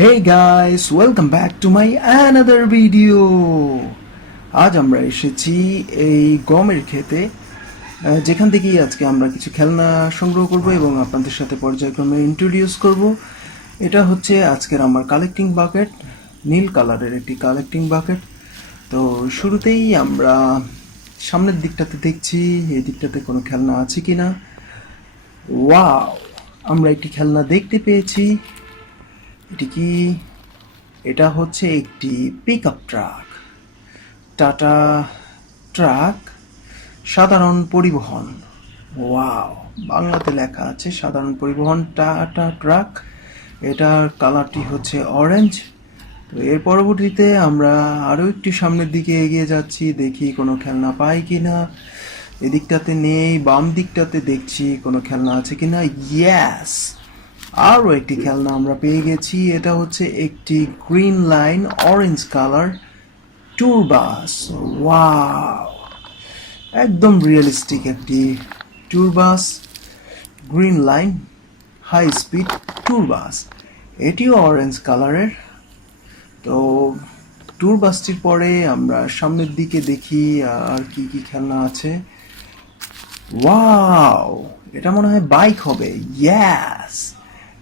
Hey guys, welcome back to my another video. আজ আমরা এসেছি এই গমের ক্ষেতে, যেখান থেকেই আজকে আমরা কিছু খেলনা সংগ্রহ করব এবং আপনাদের সাথে পর্যায়ক্রমে ইন্ট্রোডিউস করব। এটা হচ্ছে আজকের আমার কালেক্টিং বাকেট, নীল কালারের একটি কালেক্টিং বাকেট। তো শুরুতেই আমরা সামনের দিকটাতে দেখছি এই দিকটাতে কোনো খেলনা আছে কিনা। ওয়াও, আমরা একটি খেলনা দেখতে পেয়েছি। এটি কি? এটা হচ্ছে একটি পিকআপ ট্রাক, টাটা ট্রাক, সাধারণ পরিবহন। ওয়াও, বাংলাতে লেখা আছে সাধারণ পরিবহন টাটা ট্রাক। এটার কালারটি হচ্ছে অরেঞ্জ। তো এর পরবর্তীতে আমরা আরও একটু সামনের দিকে এগিয়ে যাচ্ছি, দেখি কোনো খেলনা পাই কিনা। এদিকটাতে নেই, বাম দিকটাতে দেখছি কোনো খেলনা আছে কিনা। ইয়েস, আরও একটি খেলনা আমরা পেয়ে গেছি। এটা হচ্ছে একটি green line orange colour tour bus. Wow, একদম রিয়েলিস্টিক একটি tour bus, green line high speed tour bus. এটিও অরেঞ্জ কালারের। তো ট্যুর বাসটির পরে আমরা সামনের দিকে দেখি আর কি কি খেলনা আছে। ওয়াও, এটা মনে হয় বাইক হবে। ইয়েস,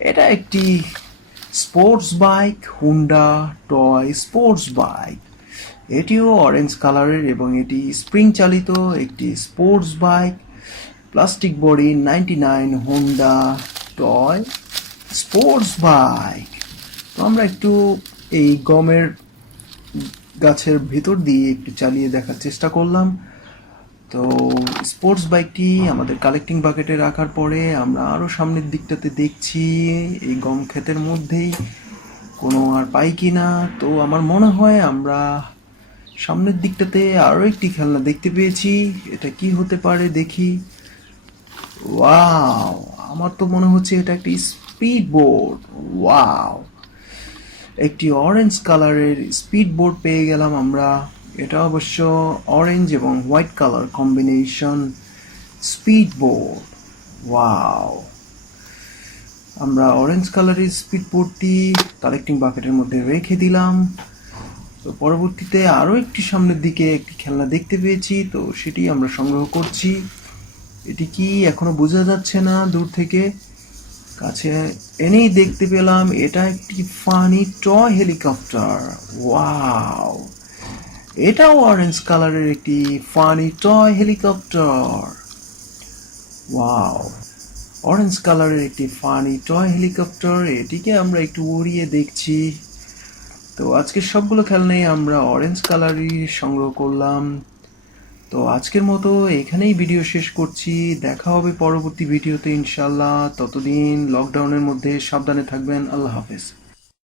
এটা একটি sports bike, Honda toy sports bike. এটিও অরেঞ্জ কালারের এবং এটি স্প্রিং চালিত একটি sports bike. Plastic body 99 Honda toy sports bike. তো আমরা একটু এই গমের গাছের ভেতর দিয়ে একটু চালিয়ে দেখার চেষ্টা করলাম। তো স্পোর্টস বাইকটি আমাদের কালেক্টিং বাকেটে রাখার পরে আমরা আরও সামনের দিকটাতে দেখছি এই গম ক্ষেতের মধ্যেই কোনো আর পাই কি না। তো আমার মনে হয় আমরা সামনের দিকটাতে আরও একটি খেলনা দেখতে পেয়েছি। এটা কি হতে পারে দেখি। ওয়াও, আমার তো মনে হচ্ছে এটা একটি স্পিড বোর্ড। ওয়াও, একটি অরেঞ্জ কালারের স্পিড বোর্ড পেয়ে গেলাম আমরা। এটা অবশ্য অরেঞ্জ এবং white colour combination speed board. Wow, আমরা অরেঞ্জ কালারের স্পিড বোর্ডটি কালেক্টিং বাকেটের মধ্যে রেখে দিলাম। তো পরবর্তীতে আরও একটি সামনের দিকে একটি খেলনা দেখতে পেয়েছি, তো সেটি আমরা সংগ্রহ করছি। এটি কি এখনো বোঝা যাচ্ছে না, দূর থেকে কাছে এনেই দেখতে পেলাম এটা একটি ফানি টয় হেলিকপ্টার। ওয়াও, এটাও অরেঞ্জ কালারের একটি funny toy helicopter. Wow, orange কালারের একটি ফানি টয় হেলিকপ্টার। এটিকে আমরা একটু উড়িয়ে দেখছি। তো আজকের সবগুলো খেলনাই আমরা অরেঞ্জ কালারই সংগ্রহ করলাম। তো আজকের মতো এখানেই ভিডিও শেষ করছি। দেখা হবে পরবর্তী ভিডিওতে ইনশাল্লাহ। ততদিন লকডাউনের মধ্যে সাবধানে থাকবেন। আল্লাহ হাফেজ।